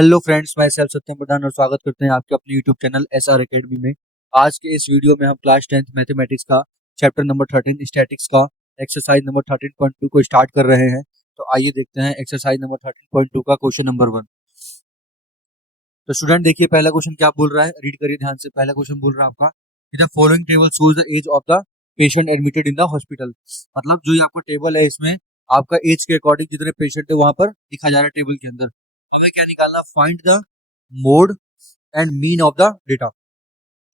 Hello friends, मैं self सत्यम प्रधान और स्वागत करते हैं आपके अपने यूट्यूब चैनल एसआर एकेडमी में। आज के इस वीडियो में हम क्लास 10th मैथमेटिक्स का चैप्टर नंबर 13 स्टैटिक्स का एक्सरसाइज नंबर 13.2 को स्टार्ट कर रहे हैं। तो आइए देखते हैं एक्सरसाइज नंबर 13.2 का क्वेश्चन नंबर 1। तो स्टूडेंट देखिए, पहला क्वेश्चन क्या बोल रहा है, रीड करिए ध्यान से। पहला क्वेश्चन बोल रहा है आपका, the following table shows the age of the patient admitted in the hospital. मतलब जो ये आपका टेबल है, इसमें आपका एज के अकॉर्डिंग जितने पेशेंट है वहां पर लिखा जा रहा है टेबल के अंदर। हमें क्या निकालना, find the mode and mean of the data.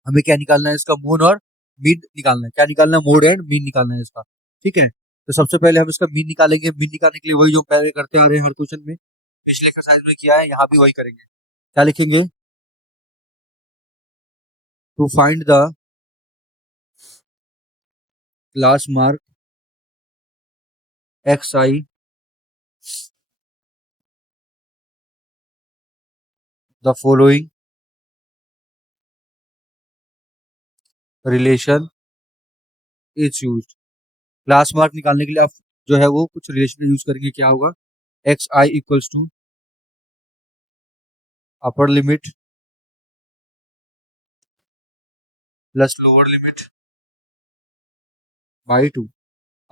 हमें क्या निकालना है, इसका मोड और मीन निकालना है। क्या निकालना है, मोड एंड मीन निकालना है इसका। ठीक है, तो सबसे पहले हम इसका मीन निकालेंगे। मीन निकालने के लिए वही जो पहले करते आ रहे हैं हर क्वेश्चन में, पिछले एक्सरसाइज में किया है, यहाँ भी वही करेंगे। क्या लिखेंगे, to find the class mark x I the following relation is used. Class mark निकालने के लिए आप जो है वो कुछ रिलेशन यूज करेंगे। क्या होगा, X I equals to upper limit plus lower limit by 2।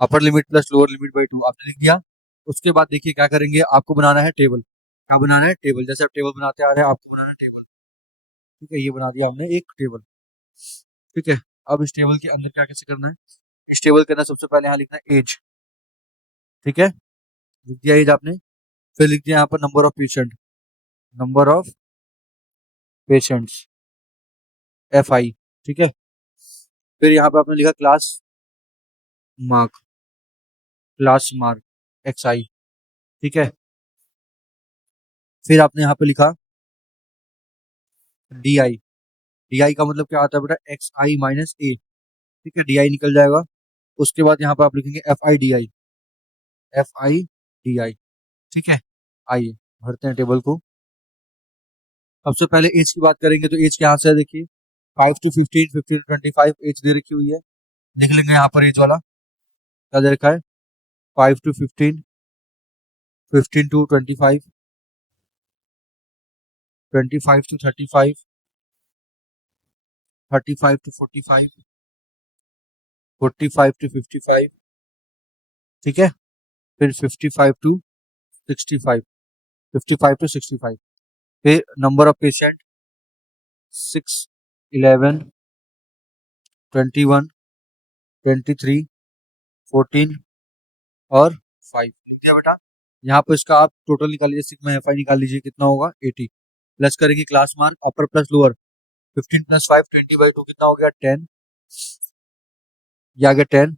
Upper limit plus lower limit by 2 आपने लिख दिया। उसके बाद देखिए क्या करेंगे, आपको बनाना है टेबल। क्या बनाना है, टेबल। जैसे आप टेबल बनाते आ रहे हैं, आपको बनाना है टेबल। ठीक है, ये बना दिया हमने एक टेबल। ठीक है, अब इस टेबल के अंदर क्या कैसे करना है, इस टेबल के अंदर सबसे पहले यहाँ लिखना है एज। ठीक है, लिख दिया एज आपने। फिर लिख दिया यहाँ पर number of patient, number of patients f i. ठीक है, फिर यहाँ पे आपने लिखा class mark, class mark x i. ठीक है, फिर आपने यहाँ पे लिखा डी आई। डी आई का मतलब क्या आता है बेटा, एक्स आई माइनस ए। ठीक है, डी आई निकल जाएगा। उसके बाद यहाँ पर आप लिखेंगे F I D i, f I D I. ठीक है, आइए भरते हैं टेबल को। सबसे पहले एज की बात करेंगे, तो एज क्या से है, देखिए 5 to 15, 15 to 25 एज दे रखी हुई है। लिख लेंगे यहाँ पर एज वाला। क्या दे रखा है, 5 to 15, 15 to 25, 25 to 35, 35 to 45, 45 to 55। ठीक है, फिर 55 to 65, 55 to 65। फिर नंबर ऑफ पेशेंट 6, 11, 21, 23, 14 और 5। ठीक है बेटा, यहाँ पर इसका आप टोटल निकाल लीजिए, सिग्मा एफ आई निकाल लीजिए, कितना होगा 80। प्लस करेंगे क्लास मार्क अपर प्लस लोअर, 15 प्लस 5 20/2 कितना हो गया 10। ये आ गया 10।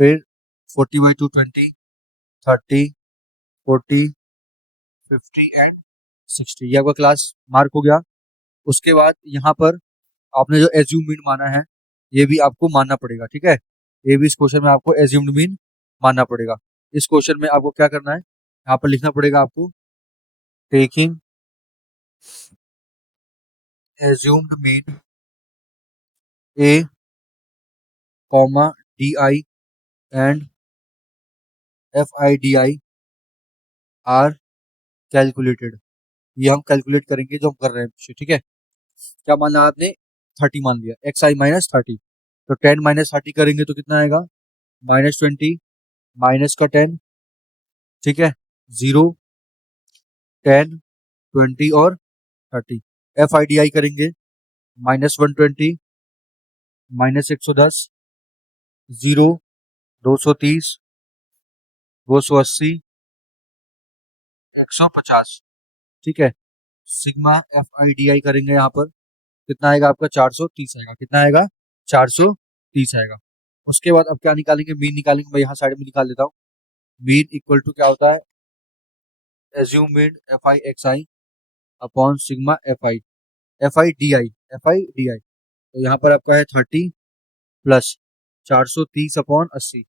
फिर 40/2 20, 30, 40, 50 एंड 60। ये आपका क्लास मार्क हो गया। उसके बाद यहाँ पर आपने जो एज्यूम मीन माना है, ये भी आपको मानना पड़ेगा। ठीक है, ये भी इस क्वेश्चन में आपको एज्यूम्ड मीन मानना पड़ेगा। इस क्वेश्चन में आपको क्या करना है, यहाँ पर लिखना पड़ेगा आपको, taking assumed mean A comma D I and F I D I R calculated. ये हम कैलकुलेट करेंगे जो हम कर रहे हैं पीछे। ठीक है, क्या माना आपने, 30 मान लिया, एक्स आई माइनस 30। तो 10 माइनस 30 करेंगे तो कितना आएगा, -20 माइनस का 10। ठीक है, 0, 10, 20 और 30। एफ आई डी आई करेंगे, -120 -110, 0, 230, 280, 150। ठीक है, sigma F I D I करेंगे यहाँ पर, कितना आएगा आपका 430 आएगा। कितना आएगा, 430 आएगा। उसके बाद अब क्या निकालेंगे, मीन निकालेंगे। मैं यहाँ साइड में निकाल देता हूँ। मीन इक्वल टू क्या होता है, assume mean F I x I upon sigma F I, f I D i, f I D I. तो यहाँ पर आपका है 30 प्लस 430 अपॉन 80।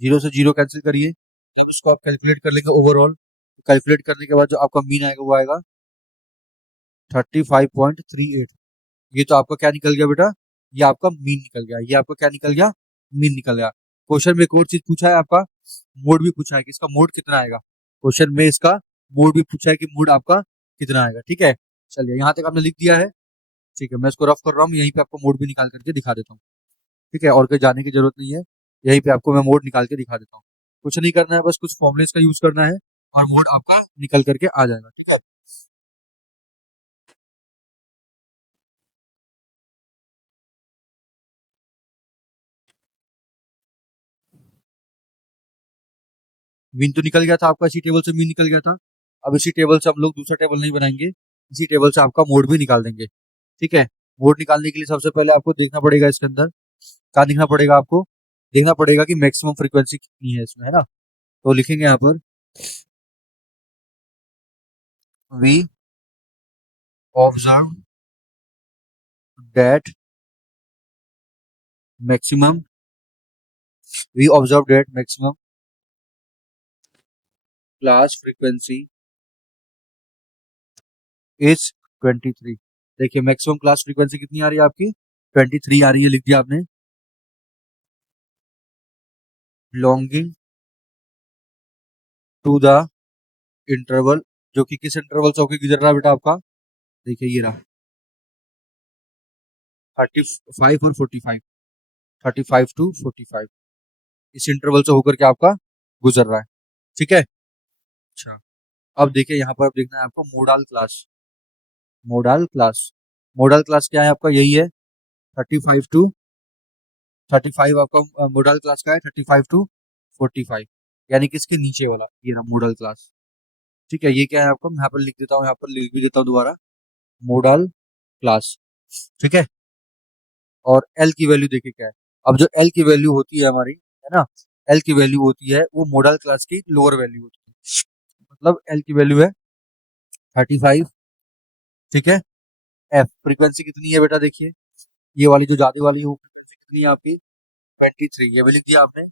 जीरो से जीरो कैंसिल करिए, जब इसको आप कैलकुलेट कर लेंगे ओवरऑल, कैलकुलेट करने के बाद जो आपका मीन आएगा वो आएगा 35.38। ये तो आपका क्या निकल गया बेटा, ये आपका मीन निकल गया। ये आपका क्या निकल गया, मीन निकल गया। क्वेश्चन में एक और चीज पूछा है आपका, मोड भी पूछा है कि इसका मोड कितना आएगा। क्वेश्चन में इसका मोड भी पूछा है कि मोड आपका कितना आएगा। ठीक है, चलिए यहाँ तक आपने लिख दिया है। ठीक है, मैं इसको रफ कर रहा हूँ, यहीं पे आपको मोड भी निकाल करके दिखा देता हूँ। ठीक है, और कहीं जाने की जरूरत नहीं है, यहीं पे आपको मैं मोड निकाल के दिखा देता हूँ। कुछ नहीं करना है, बस कुछ फॉर्मुलेस का यूज करना है और मोड आपका निकल करके आ जाएगा। ठीक है, मीन तो निकल गया था आपका, इसी टेबल से मीन निकल गया था। अब इसी टेबल से हम लोग दूसरा टेबल नहीं बनाएंगे, इसी टेबल से आपका मोड भी निकाल देंगे। ठीक है, मोड निकालने के लिए सबसे पहले आपको देखना पड़ेगा इसके अंदर, क्या देखना पड़ेगा आपको, देखना पड़ेगा कि मैक्सिमम फ्रीक्वेंसी कितनी है इसमें, है ना। तो लिखेंगे यहाँ पर we observe that maximum, we observe that maximum class frequency is 23। देखिए मैक्सिमम क्लास फ्रीक्वेंसी कितनी आ रही है आपकी, 23 आ रही है, लिख दिया आपने। बिलोंगिंग टू द इंटरवल, जो कि किस इंटरवल से होकर गुजर रहा है बेटा आपका, देखिए ये रहा 35 और 45, 35 to 45, इस इंटरवल से होकर के आपका गुजर रहा है। ठीक है, अच्छा अब देखिए यहाँ पर अब देखना है आपको modal class, modal class, modal class क्या है आपका, यही है 35 आपका मोडाल क्लास का है, 35 to 45, यानी कि इसके नीचे वाला ये रहा मोडाल क्लास। ठीक है, ये क्या है आपका, मैं यहाँ पर लिख देता हूँ, यहाँ पर लिख भी देता हूँ दोबारा, मोडाल क्लास। ठीक है, और एल की वैल्यू देखिए क्या है। अब जो एल की वैल्यू होती है हमारी, है ना, एल की वैल्यू होती है वो मॉडल क्लास की लोअर वैल्यू होती है, मतलब एल की वैल्यू है 35। ठीक है, एफ फ्रीक्वेंसी कितनी है बेटा, देखिए ये वाली जो ज्यादा वाली है वो फ्रीक्वेंसी कितनी है आपकी 23, ये भी लिख दिया आपने।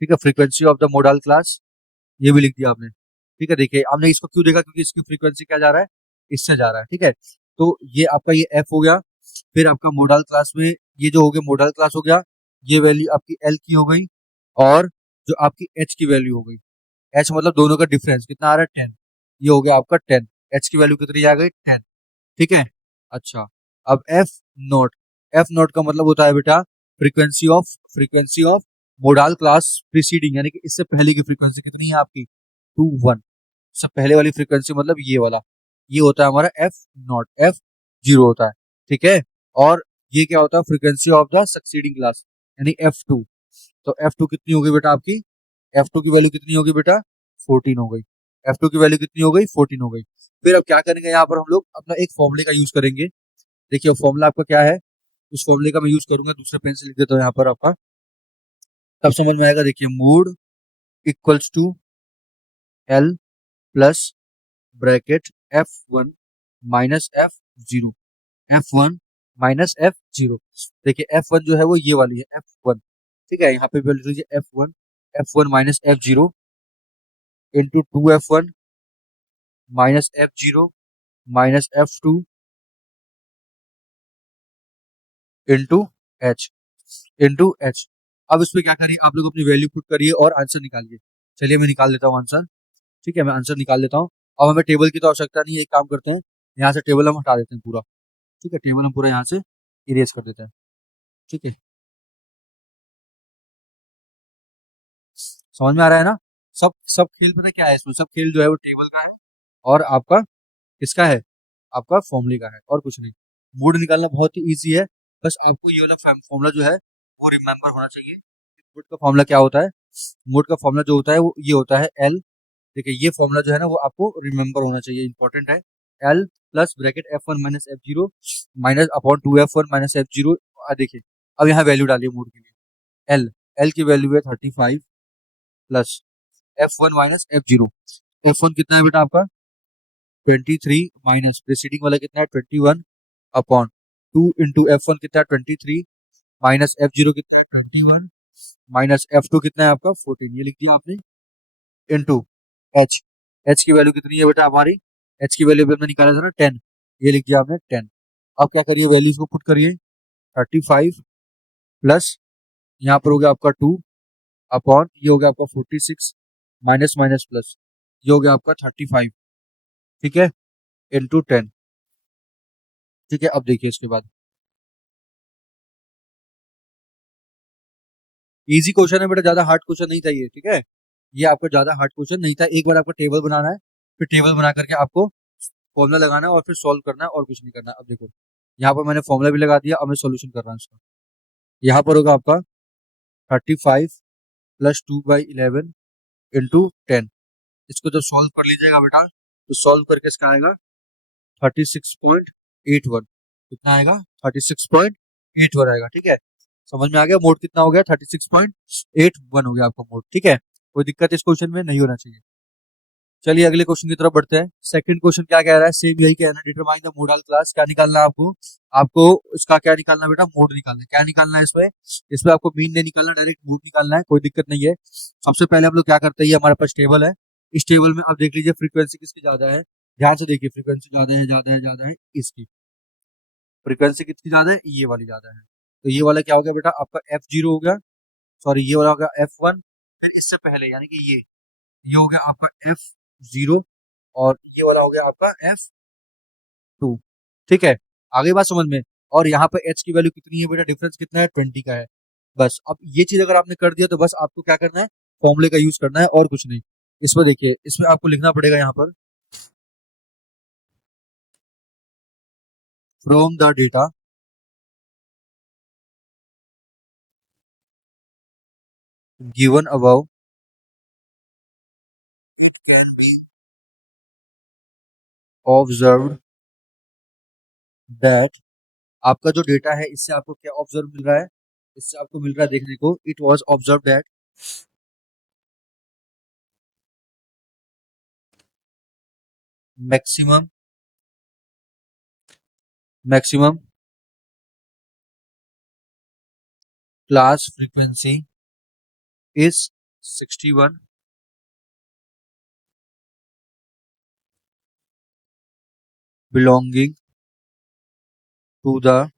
ठीक है, frequency of the model class, ये भी लिख दिया आपने। ठीक है, देखिए आपने इसको क्यों देखा, क्योंकि इसकी फ्रीक्वेंसी क्या जा रहा है, इससे जा रहा है। ठीक है, तो ये आपका ये एफ हो गया, फिर आपका मॉडल क्लास में ये जो हो गया मॉडल क्लास हो गया, ये वैल्यू आपकी एल की हो गई, और जो आपकी एच की वैल्यू हो गई, एच मतलब दोनों का डिफरेंस कितना आ रहा है 10, ये हो गया आपका 10, एच की वैल्यू कितनी आ गई 10। ठीक है, अच्छा अब एफ नोट, एफ नोट का मतलब होता है बेटा frequency of modal class preceding, यानी कि इससे पहले की फ्रीक्वेंसी कितनी है आपकी 21, इससे पहले वाली फ्रीक्वेंसी मतलब ये वाला, ये होता है हमारा एफ नॉट, एफ जीरो होता है। ठीक है, और ये क्या होता है frequency of the succeeding class, यानी एफ टू। तो एफ टू कितनी होगी बेटा आपकी, एफ टू की वैल्यू कितनी होगी बेटा 14 हो गई, एफ टू की वैल्यू कितनी हो गई 14 हो गई। फिर अब क्या करेंगे, यहाँ पर हम लोग अपना एक फॉर्मूले का यूज करेंगे। देखिए फॉर्मूला आपका क्या है, उस फॉर्मूले का मैं यूज करूंगा, दूसरे पेन से लिख देता हूँ यहाँ पर आपका, तब समझ में आएगा। देखिए mode equals to L plus bracket F one minus F zero, F one minus F zero. देखिए एफ वन जो है वो ये वाली है एफ वन। ठीक है, यहाँ पे भी लिख लीजिए F one minus F zero into two F one minus F zero minus F two into H, into H. अब इसमें क्या करिए, आप लोग अपनी वैल्यू पुट करिए और आंसर निकालिए। चलिए मैं निकाल देता हूँ आंसर। ठीक है, मैं आंसर निकाल देता हूँ। अब हमें टेबल की तो आवश्यकता नहीं है, एक काम करते हैं, यहाँ से टेबल हम हटा देते हैं पूरा। ठीक है, टेबल हम पूरा यहाँ से इरेज कर देते हैं। ठीक है, समझ में आ रहा है ना। सब सब खेल पता है क्या है इसमें, सब खेल जो है वो टेबल का है और आपका किसका है, आपका फॉर्मूले का है, और कुछ नहीं। मूड निकालना बहुत ही ईजी है, बस आपको ये वाला फॉर्मूला जो है वो रिमेम्बर होना चाहिए। मूड का फॉर्मूला क्या होता है, मूड का फॉर्मूला जो होता है वो ये होता है एल। देखिए ये फॉर्मूला जो है ना वो आपको रिमेम्बर होना चाहिए, इंपॉर्टेंट है। L plus bracket F one minus F zero minus upon two F one minus F zero. देखिए अब यहाँ वैल्यू डालिए मूड के लिए, एल, एल की वैल्यू है 35 plus F one minus F zero. F one कितना है बेटा आपका 23 माइनस प्रीसीडिंग वाला कितना है 21 upon two into F one कितना है 23 माइनस एफ जीरो कितना है 21 माइनस एफ टू कितना है आपका 14, ये लिख दिया आपने, इंटू एच, एच की वैल्यू कितनी है बेटा हमारी, एच की वैल्यू हमने निकाला था ना 10, ये लिख दिया आपने 10। अब क्या करिए वैल्यूज को पुट करिए, 35 प्लस यहाँ पर हो गया आपका 2 अपॉन ये हो गया आपका 46 माइनस माइनस प्लस, ये हो गया आपका 35, ठीक है, इंटू 10, ठीक है। अब देखिए इसके बाद इजी क्वेश्चन है बेटा, ज्यादा हार्ड क्वेश्चन नहीं था ये, ठीक है। ये आपको ज्यादा हार्ड क्वेश्चन नहीं था। एक बार आपको टेबल बनाना है, फिर टेबल बना करके आपको फॉर्मूला लगाना है और फिर सॉल्व करना है और कुछ नहीं करना है। अब देखो यहाँ पर मैंने फॉर्मूला भी लगा दिया, अब मैं सोल्यूशन कर रहा हूँ इसका। यहाँ पर होगा आपका 35 प्लस 2/11 इंटू 10। इसको जब सॉल्व कर लीजिएगा बेटा, तो सॉल्व करके इसका आएगा 36.81। कितना आएगा? 36.81 आएगा, ठीक है। समझ में आ गया? मोड कितना हो गया? 36.81 हो गया आपका मोड, ठीक है। कोई दिक्कत इस क्वेश्चन में नहीं होना चाहिए। चलिए अगले क्वेश्चन की तरफ बढ़ते हैं। सेकंड क्वेश्चन क्या कह रहा है? सेम यही कहना है, डिटरमाइन द मोडल क्लास। क्या निकालना है आपको? आपको इसका क्या निकालना है बेटा? मोड निकालना है। क्या निकालना है इसमें? इसमें आपको मीन नहीं निकालना, डायरेक्ट मोड निकालना है, कोई दिक्कत नहीं है। सबसे पहले हम लोग क्या करते हैं, ये हमारे पास टेबल है। इस टेबल में अब देख लीजिए फ्रीक्वेंसी किसकी ज्यादा है। ध्यान से देखिए, फ्रीक्वेंसी ज्यादा है, ज्यादा है, ज्यादा है इसकी। फ्रीक्वेंसी कितनी ज्यादा है? ये वाली ज्यादा है। तो ये वाला क्या हो गया बेटा? आपका F0 हो गया, सॉरी ये वाला हो गया F1। इससे पहले यानी कि ये हो गया आपका F0 और ये वाला हो गया आपका F2, ठीक है। आगे बात समझ में। और यहाँ पे H की वैल्यू कितनी है बेटा? डिफरेंस कितना है? 20 का है। बस अब ये चीज अगर आपने कर दिया तो बस आपको क्या करना है? फॉर्मूले का यूज करना है और कुछ नहीं। इसमें देखिए, इसमें आपको लिखना पड़ेगा यहाँ पर, from the data given above observed that. आपका जो डेटा है इससे आपको क्या ऑब्जर्व मिल रहा है? इससे आपको मिल रहा है देखने को, it was observe that maximum maximum class frequency is 61 belonging to the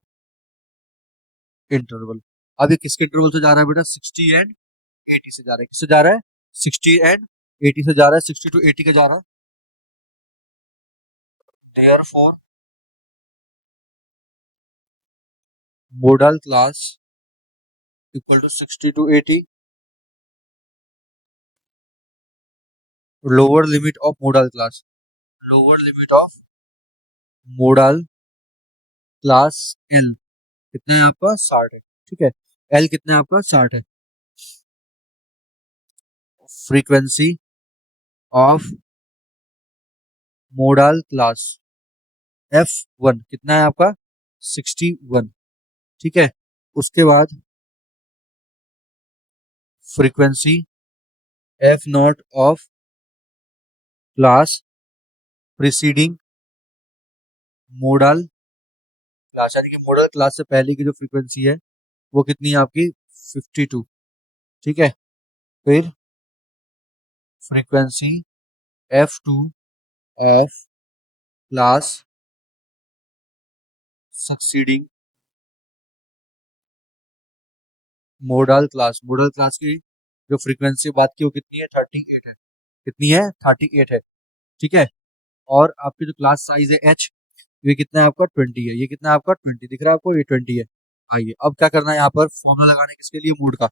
interval. अब ये किसके इंटरवल से जा रहा है बेटा? 60 एंड 80 से जा रहा है। किससे जा रहा है? 60 एंड 80 से जा रहा है, 60 टू 80 का जा रहा है। Therefore modal class equal to 60 to 80, lower limit of modal class, lower limit of modal class L कितना है आपका? 60 है, ठीक है। एल कितना है आपका? 60 है। Frequency of modal class F1 कितना है आपका? 61, ठीक है। उसके बाद frequency F0 of class preceding model class, यानी कि मॉडल क्लास से पहले की जो फ्रीक्वेंसी है वो कितनी है आपकी? 52, ठीक है। फिर frequency F2 of class succeeding model class की जो फ्रीक्वेंसी बात की वो कितनी है? 38 है। कितनी है? 38 है, ठीक है। और आपकी जो क्लास साइज है H, ये कितना है आपका? 20 है। ये कितना है आपका? 20 दिख रहा है आपको? ये 20 है। आइए अब क्या करना है, यहाँ पर फॉर्मूला लगाना है किसके लिए? मोड का।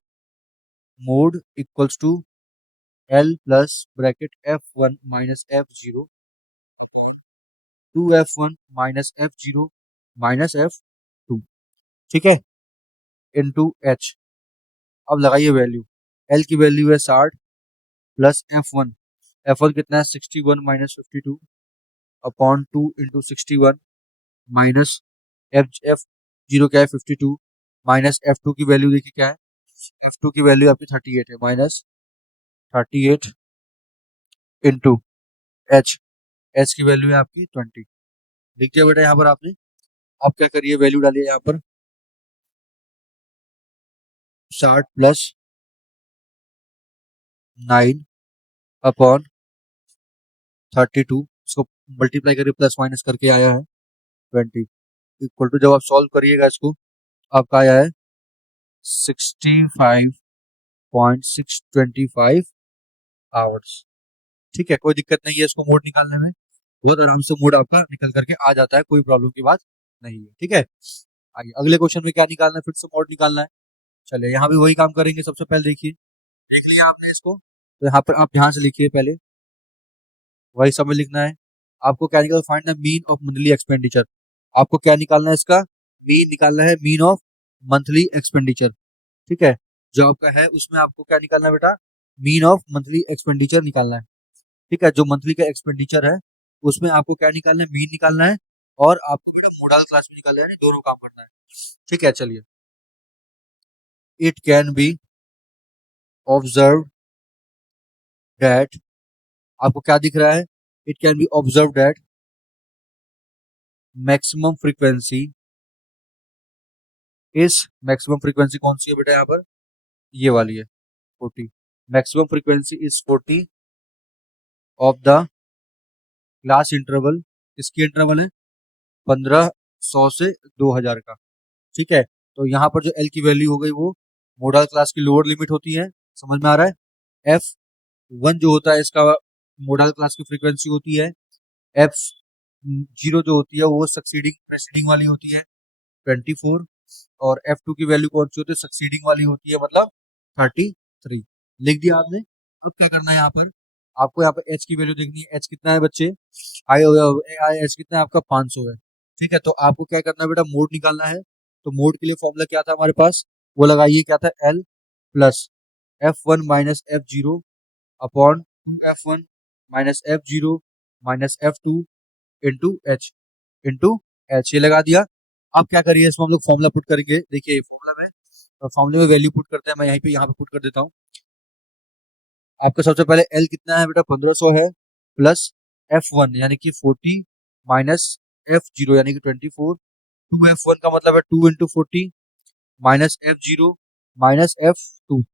Mode equals to L plus bracket F1 minus F0 2F1 minus F0 minus F2, ठीक है, इनटू H। अब लगाइए वैल्यू। L की वैल्यू है 60 प्लस F1 कितना है? 61 minus 52 upon 2 into 61 minus F0 क्या है? 52 माइनस F2 की वैल्यू देखिए क्या है? F2 की वैल्यू आपकी 38 है, माइनस 38 इंटू H की वैल्यू है आपकी 20। लिख दिया बेटा यहाँ पर आपने। अब क्या करिए? वैल्यू डालिए यहाँ पर, 60 प्लस 9 अपॉन 32, इसको मल्टीप्लाई करके प्लस माइनस करके आया है 20, इक्वल टू, जब आप सॉल्व करिएगा इसको, आपका आया है 65.625 आवर्स, ठीक है, कोई दिक्कत नहीं है इसको मोड निकालने में, बहुत आराम से मोड आपका निकल करके आ जाता है, कोई प्रॉब्लम की बात नहीं है। ठीक है, आगे अगले क्वेश्चन में क्या निकालना है, फिर से मोड निकालना है। चलिए यहाँ भी वही काम करेंगे। सबसे पहले देखिए, देख लिया आपने इसको, तो यहाँ पर आप ध्यान से लिखिए, पहले वही समय लिखना है आपको। क्या निकाल, find the mean of monthly expenditure. आपको क्या निकालना है, इसका मीन निकालना है, मीन ऑफ मंथली एक्सपेंडिचर। ठीक है, जो आपका है उसमें आपको क्या निकालना है बेटा, मीन ऑफ मंथली एक्सपेंडिचर निकालना है। ठीक है, जो मंथली का एक्सपेंडिचर है उसमें आपको क्या निकालना है, मीन निकालना है, और आपको बेटा मोडल क्लास में निकालना है, दोनों काम करना है। ठीक है, चलिए, it can be observe that, आपको क्या दिख रहा है, it can be observe that maximum frequency इस, मैक्सिमम फ्रीक्वेंसी कौन सी है बेटा यहाँ पर, ये वाली है 40, maximum frequency is 40 of the class interval, इसकी इंटरवल है 1500 से 2000 का। ठीक है, तो यहाँ पर जो एल की वैल्यू हो गई वो मॉडल क्लास की लोअर लिमिट होती है, समझ में आ रहा है। एफ वन जो होता है इसका मॉडल क्लास की फ्रीक्वेंसी होती है, एफ जीरो जो होती है वो सक्सीडिंग प्रेसीडिंग वाली होती है 24, और एफ टू की वैल्यू कौन सी होती है, सक्सीडिंग वाली होती है, मतलब 33। लिख दिया आपने। अब क्या करना है यहाँ पर, आपको यहाँ पर एच की वैल्यू देखनी है, एच कितना है बच्चे, आई आई एच कितना है आपका 500 है। ठीक है, तो आपको क्या करना है बेटा, मोड निकालना है। तो मोड के लिए फॉर्मूला क्या था हमारे पास, वो लगाइए, क्या था, L plus F one minus F zero upon 2f1 minus F zero minus F two into H, ये लगा दिया। अब क्या करिए, इसमें हम लोग फॉर्मूला पुट करेंगे। देखिए फॉर्मूला में, फॉर्मूले में वैल्यू पुट करते हैं, मैं यहाँ पे पुट कर देता हूँ। आपका सबसे पहले एल कितना है बेटा, 1500 है, प्लस एफ वन यानी कि 40 माइनस एफ जीरो यानी कि 24, 2f1 का मतलब है 2 × 40 minus F zero minus F two,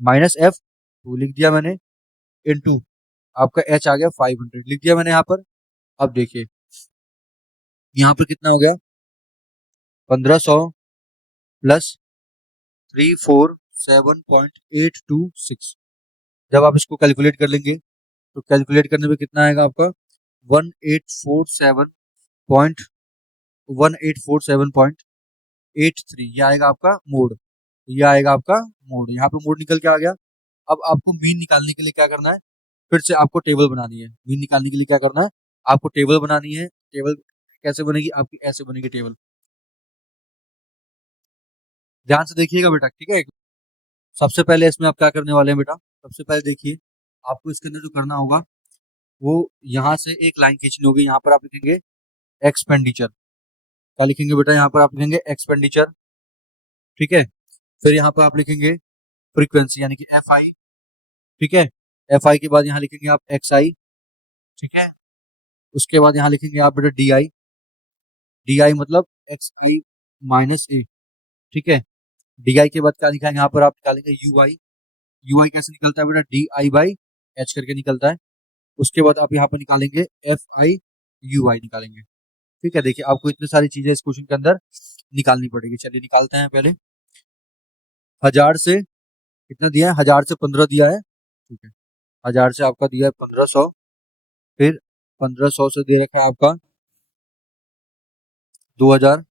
minus F two लिख दिया मैंने, इंटू आपका एच आ गया 500 लिख दिया मैंने यहाँ पर। अब देखिए यहाँ पर कितना हो गया, 1500 प्लस 347.826, जब आप इसको कैलकुलेट कर लेंगे तो कैलकुलेट करने पे कितना आएगा आपका, 1847.83, ये आएगा आपका मोड, ये आएगा आपका मोड। यहाँ पे मोड निकल के आ गया। अब आपको मीन निकालने के लिए क्या करना है, फिर से आपको टेबल बनानी है। मीन निकालने के लिए क्या करना है, आपको टेबल बनानी है। टेबल कैसे बनेगी आपकी, ऐसे बनेगी टेबल, ध्यान से देखिएगा बेटा। ठीक है, सबसे पहले इसमें आप क्या करने वाले हैं बेटा, सबसे पहले देखिए आपको इसके अंदर जो करना होगा वो यहाँ से एक लाइन खींचनी होगी। यहाँ पर आप लिखेंगे एक्सपेंडिचर, क्या लिखेंगे बेटा, यहाँ पर आप लिखेंगे एक्सपेंडिचर। ठीक है, फिर यहाँ पर आप लिखेंगे फ्रीक्वेंसी यानी कि एफ आई। ठीक है, एफ आई के बाद यहाँ लिखेंगे आप एक्स आई। ठीक है, उसके बाद यहाँ लिखेंगे आप बेटा डी आई, डी आई मतलब एक्स आई माइनस ए। ठीक है, डी आई के बाद क्या लिखा है यहाँ पर, आप निकालेंगे यू आई। यू आई कैसे निकलता है बेटा, डी आई बाई एच करके निकलता है। उसके बाद आप यहाँ पर निकालेंगे एफ आई यू आई निकालेंगे। ठीक है, देखिए आपको इतनी सारी चीजें इस क्वेश्चन के अंदर निकालनी पड़ेगी। चलिए निकालते हैं पहले। 1000 से कितना दिया है, 1000 से 15 दिया है। ठीक है, 1000 से आपका दिया है 1500, फिर 1500 से दे रखा है आपका 2000,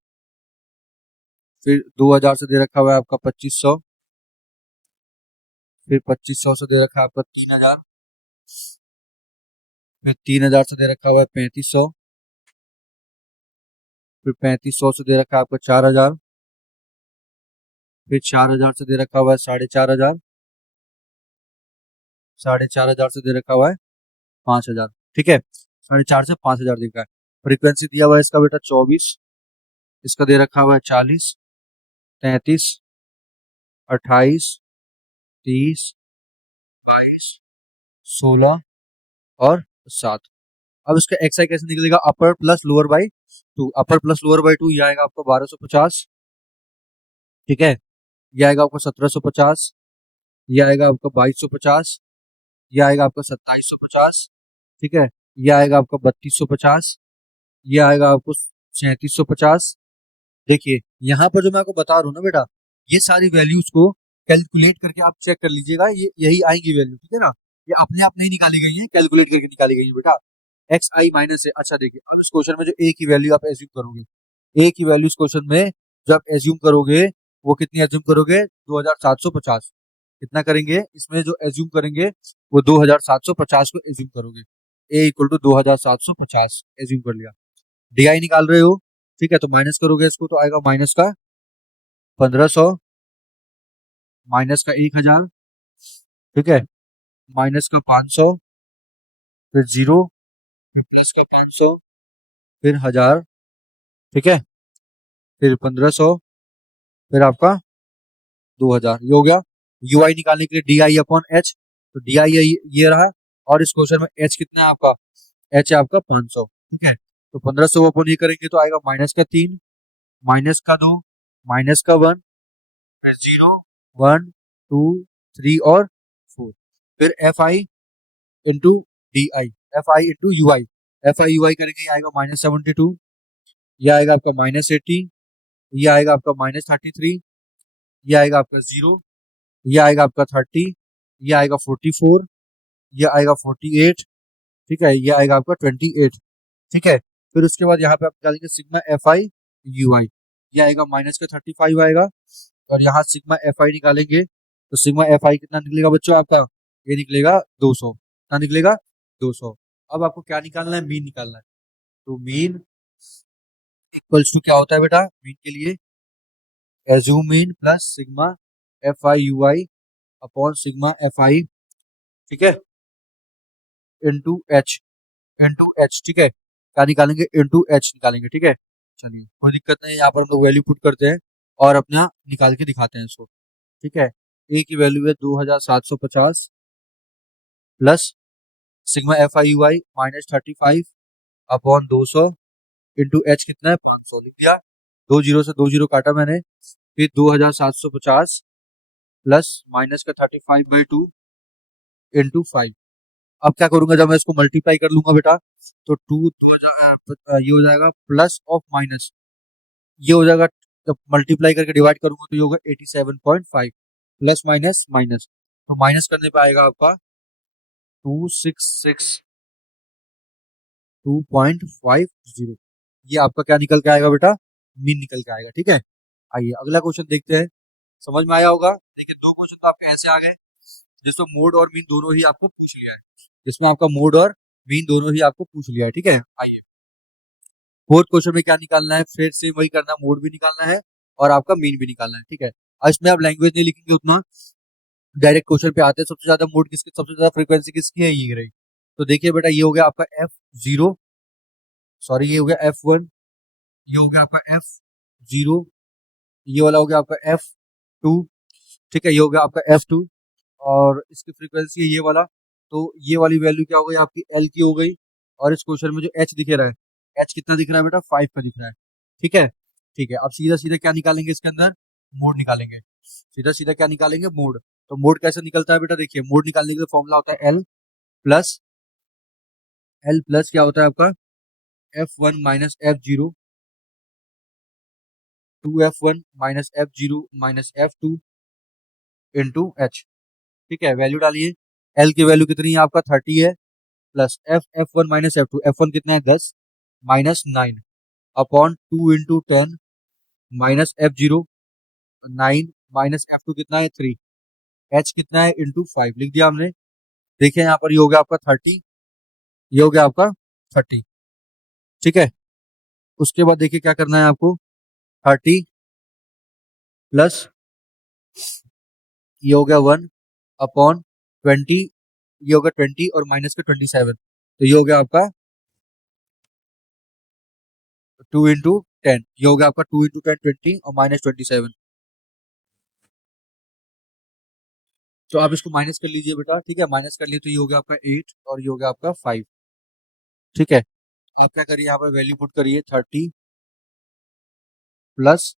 फिर 2000 से दे रखा हुआ है आपका 2500, फिर 2500 से दे रखा है आपका 3000, फिर 3000 से दे रखा हुआ है 3500, फिर 3500 से दे रखा है आपका 4000, फिर 4000 से दे रखा हुआ है 4500, 4500 से दे रखा हुआ है 5000। ठीक है, 4.5 से 5000 देखा है। फ्रीक्वेंसी दिया हुआ है इसका बेटा 24, इसका दे रखा हुआ है 40, 33, 28, 30, 22, 16 और 7। अब इसका एक्सआई कैसे निकलेगा, अपर plus lower by two, upper plus lower by two, ये आएगा आपको 1250। ठीक है, ये आएगा आपको 1750, ये आएगा आपका 2250, ये आएगा आपका 2750। ठीक है, ये आएगा आपका 3250, ये आएगा आपको 3750। देखिए यहाँ पर जो मैं आपको बता रहा हूँ ना बेटा, ये सारी वैल्यूज को कैलकुलेट करके आप चेक कर लीजिएगा, ये यही आएंगी वैल्यू। ठीक है ना, ये अपने आप नहीं निकाली गई है, कैलकुलेट करके निकाली गई है बेटा। एक्स आई माइनस है। अच्छा देखिए, अब इस क्वेश्चन में जो ए की वैल्यू आप एज्यूम करोगे, ए की वैल्यू इस क्वेश्चन में जो आप एज्यूम करोगे वो कितनी एज्यूम करोगे? 2750। कितना करेंगे इसमें जो एज्यूम करेंगे वो 2750 को एज्यूम करोगे। ए इक्वल टू 2750 एज्यूम कर लिया। डी आई निकाल रहे हो, ठीक है, तो माइनस करोगे इसको तो आएगा माइनस का 1500, माइनस का 1000, ठीक है, माइनस का 500, फिर जीरो, फिर प्लस का 500, फिर 1000, ठीक है, फिर 1500, फिर आपका 2000। ये हो गया। यू आई निकालने के लिए डी आई अपॉन एच, तो डी आई ये रहा। और इस क्वेश्चन में एच कितना है आपका? एच है आपका 500, ठीक है। तो 1500 अपॉन ये करेंगे तो आएगा माइनस का 3, माइनस का 2, माइनस का 1, फिर 0, 1, 2, 3 और 4। फिर f i into d i, f i into u i, f i u i करेंगे, ये आएगा -72, ये आएगा आपका -80, ये आएगा आपका -33, ये आएगा आपका 0, ये आएगा आपका 30, ये आएगा 44, ये आएगा 48, ठीक है, ये आएगा आपका 28, ठीक है। फिर उसके बाद यहाँ पे आप निकालेंगे सिग्मा एफ आई यू आई, ये आएगा माइनस का 35 आएगा। और यहाँ सिग्मा एफ आई निकालेंगे तो सिग्मा एफ आई कितना निकलेगा बच्चों आपका? ये निकलेगा 200। कितना निकलेगा? 200। अब आपको क्या निकालना है? मीन निकालना है। तो मीन इक्वल्स टू क्या होता है बेटा मीन के लिए? Assume mean plus sigma F i u I upon sigma F i, ठीक है, इंटू एच, ठीक है। क्या निकालेंगे? इंटू एच निकालेंगे, ठीक है। चलिए कोई दिक्कत नहीं है, यहाँ पर हम लोग वैल्यू पुट करते हैं और अपना निकाल के दिखाते हैं इसको, ठीक है। ए की वैल्यू है 2750 plus sigma F i u I -35 upon 200 into H कितना है? 500 लिख दिया। 2 जीरो से 2 जीरो काटा मैंने, फिर 2750 प्लस माइनस का 35/2 इंटू 5। अब क्या करूंगा? जब मैं इसको मल्टीप्लाई कर लूंगा बेटा तो ये हो जाएगा प्लस ऑफ माइनस, ये हो जाएगा। जब मल्टीप्लाई करके डिवाइड करूंगा तो ये होगा 87.5, प्लस माइनस माइनस, तो माइनस करने पे आएगा आपका 266.250। ये आपका क्या निकल के आएगा बेटा? मीन निकल के आएगा, ठीक है। आइए अगला क्वेश्चन देखते हैं। समझ में आया होगा। देखिए दो क्वेश्चन तो आपके ऐसे आ गए जिसमें मोड और मीन दोनों ही आपको पूछ लिया है, जिसमें आपका मोड और मीन दोनों ही आपको पूछ लिया है, ठीक है। आइए फोर्थ क्वेश्चन में क्या निकालना है? फिर से वही करना, मोड भी निकालना है और आपका मीन भी निकालना है, ठीक है। और इसमें आप लैंग्वेज नहीं लिखेंगे उतना, डायरेक्ट क्वेश्चन पे आते हैं। सबसे ज्यादा मोड किसकी, सबसे ज्यादा फ्रीक्वेंसी किसकी है? ये रही। तो देखिए बेटा ये हो गया आपका F0, सॉरी ये हो गया F1, ये हो गया आपका F0, ये वाला हो गया आपका F2, ठीक है, ये हो गया आपका F2। और इसकी फ्रीक्वेंसी है ये वाला, तो ये वाली वैल्यू क्या हो गई आपकी? L की हो गई। और इस क्वेश्चन में जो H दिख रहा है, H कितना दिख रहा है बेटा? 5 का दिख रहा है, ठीक है। ठीक है, अब सीधा सीधा क्या निकालेंगे इसके अंदर? मोड निकालेंगे। सीधा सीधा क्या निकालेंगे? मोड। तो मोड कैसे निकलता है बेटा? देखिए मोड निकालने के लिए फॉर्मूला होता है प्लस एल प्लस क्या होता है आपका? F1 minus F0, 2F1 minus F0 minus F2 into H, ठीक है। वैल्यू डालिए, एल की वैल्यू कितनी है आपका? 30 है, plus F1 minus F2, F1 कितना है? 10 minus 9 upon 2 into 10 minus F0 9 minus F2 कितना है? 3, एच कितना है? इंटू 5 लिख दिया हमने। देखिए यहाँ पर ये हो गया आपका 30, ये हो गया आपका 30, ठीक है। उसके बाद देखिए क्या करना है आपको? 30 प्लस ये हो गया 1 अपॉन 20, ये हो गया 20 और माइनस का 27, तो ये हो गया आपका 2 इंटू 10, ये हो गया आपका 2 इंटू 10 20 और माइनस 27। तो आप इसको माइनस कर लीजिए बेटा, ठीक है। माइनस कर लिए तो ये हो गया आपका 8 और ये हो गया आपका 5, ठीक है। आप क्या करिए यहाँ पर वैल्यू पुट करिए 30 प्लस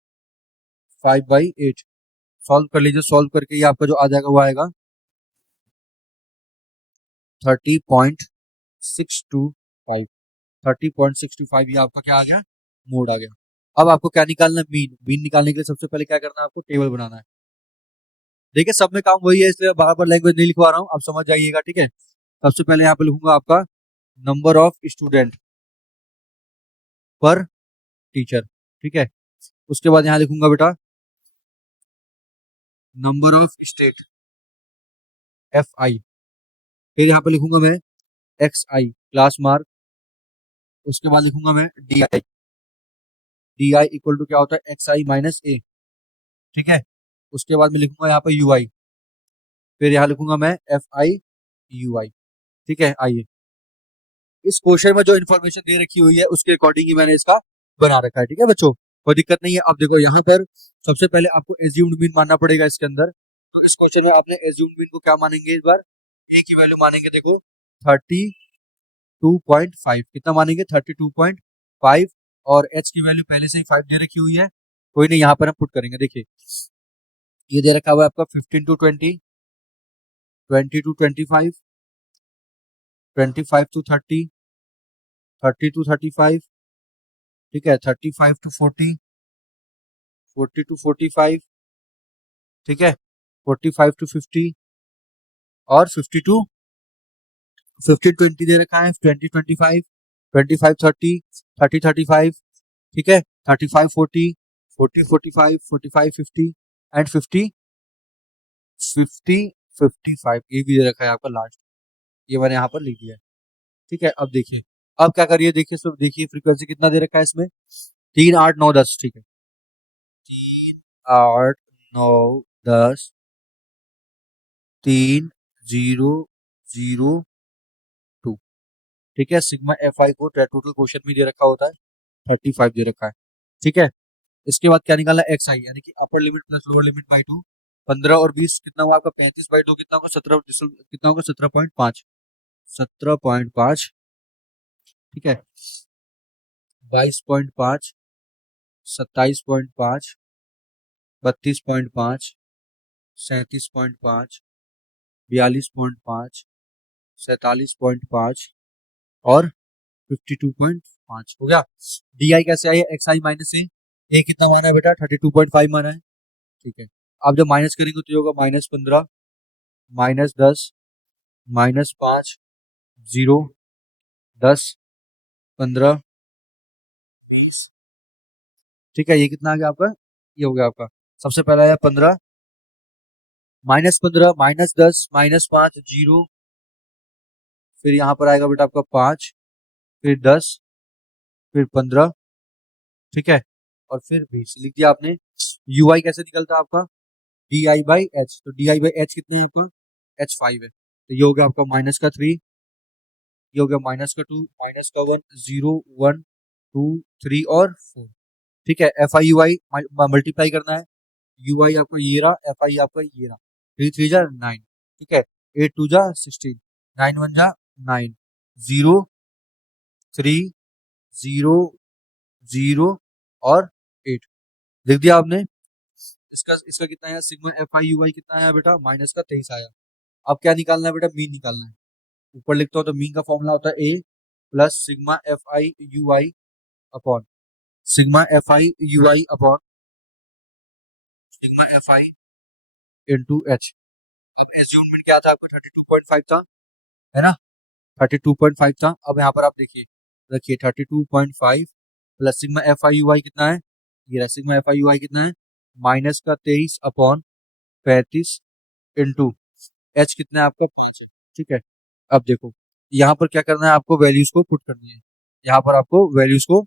5/8, सॉल्व कर लीजिए। सॉल्व करके ये आपका जो आ जाएगा वो आएगा 30.625, 30.625, ये आपका क्या आ गया? मोड आ गया। अब आपको क्या निकालना है? मीन। मीन निकालने के लिए सबसे पहले क्या करना है आपको? टेबल बनाना है। देखिए सब में काम वही है, इसलिए बार बार लैंग्वेज नहीं लिखवा रहा हूँ, आप समझ जाइएगा, ठीक है। सबसे पहले यहाँ पे लिखूंगा आपका नंबर ऑफ स्टूडेंट पर टीचर, ठीक है। उसके बाद यहाँ लिखूंगा बेटा नंबर ऑफ स्टेट FI, फिर यहाँ पे लिखूंगा मैं XI क्लास मार्क, उसके बाद लिखूंगा मैं DI इक्वल टू क्या होता है XI माइनस A, ठीक है। उसके बाद मैं लिखूंगा यहाँ पे UI, फिर यहाँ लिखूंगा मैं FI UI, ठीक है। आइए इस क्वेश्चन में जो इन्फॉर्मेशन दे रखी हुई है उसके अकॉर्डिंग ही मैंने इसका बना रखा है, ठीक है बच्चों, कोई दिक्कत नहीं है। अब देखो यहाँ पर सबसे पहले आपको एज्यूम्ड मीन मानना पड़ेगा इसके अंदर। तो इस क्वेश्चन में आपने एज्यूम्ड मीन को क्या मानेंगे, इस बार ए की वैल्यू मानेंगे, देखो 32.5, कितना मानेंगे 32.5, और एच की वैल्यू पहले से ही 5 दे रखी हुई है, कोई नहीं, यहाँ पर हम पुट करेंगे। देखिए ये दे रखा हुआ है आपका 15 to 20, 20 to 25, 25 to 30, 30 to 35, ठीक है, 35 to 40, 40 to 45, ठीक है, 45 to 50, और 50 to 50 20 दे रखा है, 20 25, 25 30, 30 35, ठीक है, 35 40, 40 45, 45 50, एंड 50 50 55, ये भी दे रखा है आपका लास्ट, ये मैंने यहाँ पर लिख दिया है, ठीक है। अब देखिए, अब क्या करिए, देखिए सब देखिए फ्रीक्वेंसी कितना दे रखा है इसमें, 3 8 9 10, ठीक है, 3 8 9 10, 3 0 0 2, ठीक है। सिग्मा FI को टोटल क्वेश्चन में दे रखा होता है 35 दे रखा है, ठीक है। इसके बाद क्या निकालना है XI, यानी कि अपर limit plus lower limit by 2, 15 और 20 कितना हुआ आपका 35 बाई 2 कितना होगा 17, कितना होगा 17.5, 17.5, ठीक है, 22.5, 27.5, 32.5, 37.5, 42.5, 47.5, और 52.5 हो गया। DI कैसे आई है, XI माइनस ए कितना माना है बेटा 32.5 माना है, ठीक है। आप जब माइनस करेंगे तो ये होगा -15, -10, -5, 0, 10, 15, ठीक है। ये कितना आ गया आपका, ये हो गया आपका, सबसे पहला आया 15, -15, -10, -5, 0, फिर यहाँ पर आएगा बेटा आपका 5, फिर 10, फिर 15, ठीक है, और फिर 20 लिख दिया आपने। UI कैसे निकलता है आपका DI/H, तो DI/H कितने है आपका H5 है, तो ये हो गया आपका -3, ये हो गया -2, -1, 0 1 2 3 और 4, ठीक है। FI/UI मल्टीप्लाई करना है, UI आपका ये रहा, FI आपका ये रहा, 3 3 जा 9, ठीक है, 8 2 जा 16, 9 1 जा 9, 0 3 0 0 और 8 लिख दिया आपने। इसका इसका कितना आया, सिग्मा FI/UI कितना आया बेटा -23 आया। अब क्या निकालना है बेटा, मीन निकालना है। ऊपर लिखता हूँ तो मीन का फॉर्मूला होता है A plus sigma FI/UI upon sigma FI/UI upon sigma FI into H। एज्यूमेंट क्या था आपका 32.5 था, है ना, 32.5 था। अब यहाँ पर आप देखिए, रखिए 32.5 प्लस सिग्मा FI/UI कितना है, ये रहा सिग्मा FI/UI कितना है -23 अपॉन 35 इंटू H कितना है आपका 5 है, ठीक है। अब देखो यहाँ पर क्या करना है, आपको वैल्यूज को पुट करनी है, यहाँ पर आपको वैल्यूज को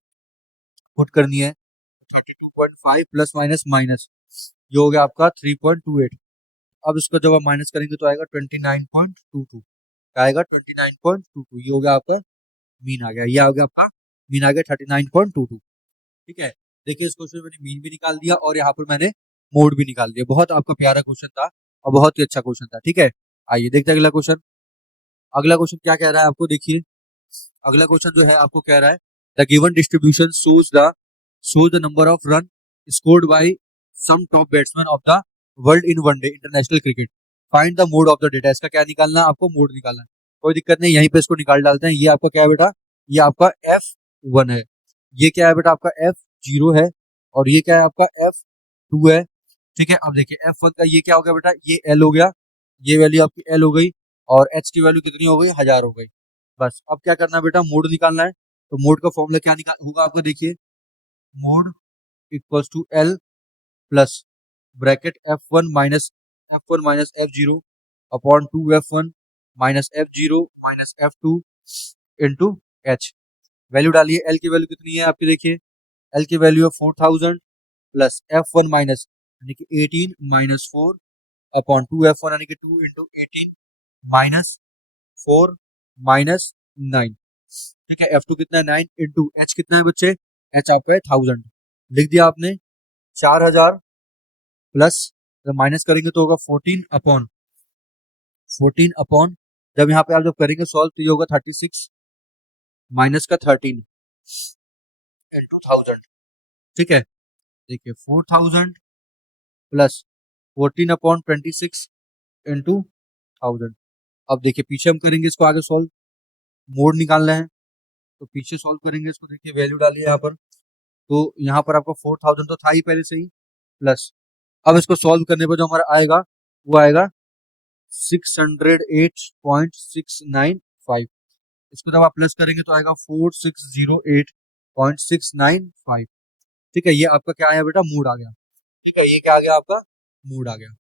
पुट करनी है। 32.5 प्लस माइनस माइनस, ये हो गया आपका 3.28। अब इसको जब आप माइनस करेंगे तो आएगा 29.22, क्या आएगा 29.22, ये हो गया आपका मीन आ गया, ये आ गया आपका मीन आ गया 39.22, ठीक है। देखिए इस क्वेश्चन में मैंने मीन भी निकाल दिया और यहाँ पर मैंने मोड भी निकाल दिया, बहुत आपका प्यारा क्वेश्चन था और बहुत ही अच्छा क्वेश्चन था, ठीक है। आइए देखते हैं अगला क्वेश्चन। अगला क्वेश्चन क्या कह रहा है आपको, देखिए अगला क्वेश्चन जो है आपको कह रहा है the given distribution shows the number of run scored by some top batsmen of the world in one day international cricket, find the mode of the data। इसका क्या निकालना है, आपको मोड निकालना है, कोई दिक्कत नहीं, यहीं पे इसको निकाल डालते हैं। ये आपका क्या है बेटा, ये आपका F1 है, ये क्या है बेटा आपका F0 है, और ये क्या है आपका F2 है, ठीक है, अब देखिए F1 का ये क्या हो गया बेटा, ये L हो गया, ये वैल्यू आपकी L हो गई, और H की वैल्यू कितनी हो गई, 1000 हो गई। बस अब क्या करना है बेटा, मोड निकालना है। तो मोड का फॉर्मूला क्या निकाल होगा आपका, देखिए mode equals to L plus bracket F1 minus F0 upon 2 F1 minus F0 minus F2 into H। Value डालिए, L की वैल्यू कितनी है आपकी, देखिए L की वैल्यू है 4000 प्लस F1 माइनस यानी कि 18 माइनस 4 अपॉन 2 F1 यानी कि 2 इंटू 18 माइनस 4 माइनस 9। ठीक है, F2 कितना है 9 इंटू H कितना है बच्चे, H आपका है 1000। लिख दिया आपने 4000 प्लस, जब माइनस करेंगे तो होगा 14 अपॉन जब यहाँ पे आप जब करेंगे सॉल्व तो ये होगा 36 माइनस का 13 इंटू 1000। ठीक है, देखिए 4000 प्लस 14/26 इंटू 1000। अब देखिए पीछे हम करेंगे इसको आगे सॉल्व, मोड निकालना है तो पीछे सॉल्व करेंगे इसको। देखिए वैल्यू डालिए यहाँ पर, तो यहाँ पर आपका 4000 तो था ही पहले से ही, प्लस अब इसको सॉल्व करने पर जो हमारा आएगा वो आएगा 608.695। इसको जब आप प्लस करेंगे तो आएगा 4608.695। ठीक है, ये आपका क्या आया बेटा, मूड आ गया। ठीक है, ये क्या आ गया आपका, मूड आ गया।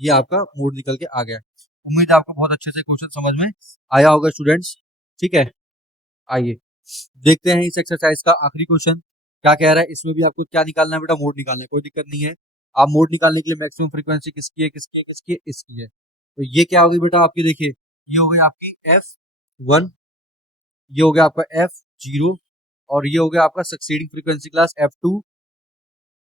ये आपका मूड निकल के आ गया। उम्मीद है आपको बहुत अच्छे से क्वेश्चन समझ में आया होगा स्टूडेंट्स। ठीक है, आइए देखते हैं इस एक्सरसाइज का आखिरी क्वेश्चन क्या कह रहा है। इसमें भी आपको क्या निकालना है बेटा, मोड निकालना है, कोई दिक्कत नहीं है। आप मोड निकालने के लिए मैक्सिमम फ्रीक्वेंसी किसकी है, किसकी है, किसकी है, इसकी है। तो ये क्या होगी बेटा आपकी, देखिए ये हो गई आपकी F1, ये हो गया आपका F0, और ये हो गया आपका सक्सीडिंग फ्रीक्वेंसी क्लास F2,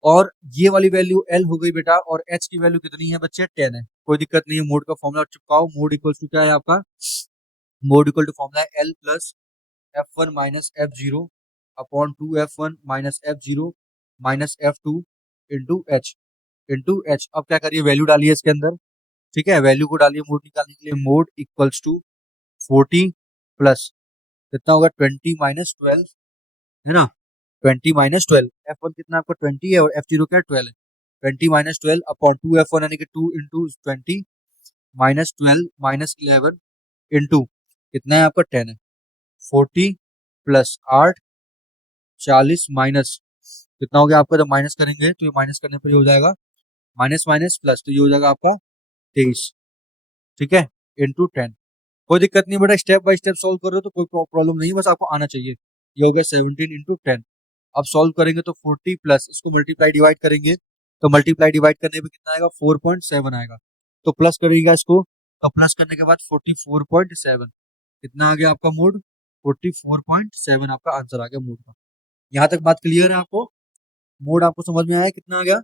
और ये वाली वैल्यू L हो गई बेटा, और H की वैल्यू कितनी है बच्चे, 10 है। कोई दिक्कत नहीं है, मोड का फॉर्मूला चिपकाओ। मोड इक्वल टू क्या है आपका, मोड इक्वल टू फॉर्मूला है L plus F1 minus F0 upon 2 F1 minus F0 minus F2 into H। अब क्या करिए, वैल्यू डालिए इसके अंदर। ठीक है, वैल्यू को डालिए मोड निकालने के लिए। मोड इक्वल्स टू 40 प्लस कितना होगा, 20 - 12 है ना, 20 - 12। F1 कितना आपका 20 है और F0 क्या 12 है। 20 - 12 अपॉन 2 F1 यानी कि 2 इंटू 20 माइनस 12 माइनस 11 इंटू कितना है आपका 10 है। 40 प्लस 8 40 माइनस कितना हो गया आपका, जब माइनस करेंगे तो ये माइनस करने पर ये हो जाएगा माइनस माइनस प्लस, तो ये हो जाएगा आपका 23। ठीक है, इंटू 10। कोई दिक्कत नहीं बेटा, स्टेप बाय स्टेप सॉल्व कर रहे हो तो कोई प्रॉब्लम नहीं, बस आपको आना चाहिए। ये हो गया 17 इंटू 10। अब सॉल्व करेंगे तो 40 प्लस इसको मल्टीप्लाई डिवाइड करेंगे, तो मल्टीप्लाई डिवाइड करने पे कितना आएगा, 4.7 आएगा। तो प्लस करेगा इसको, तो प्लस करने के बाद 44.7 कितना आ गया आपका मोड, 44.7 आपका आंसर आ गया मोड का। यहाँ तक बात क्लियर है आपको, मोड आपको समझ में आया कितना आ गया,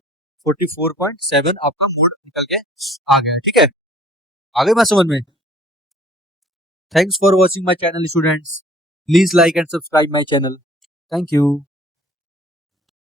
44.7 आपका मोड निकल के आ गया। ठीक है, आगे बात समझ में। Thanks for watching my channel students. Please like and subscribe my channel. Thank you.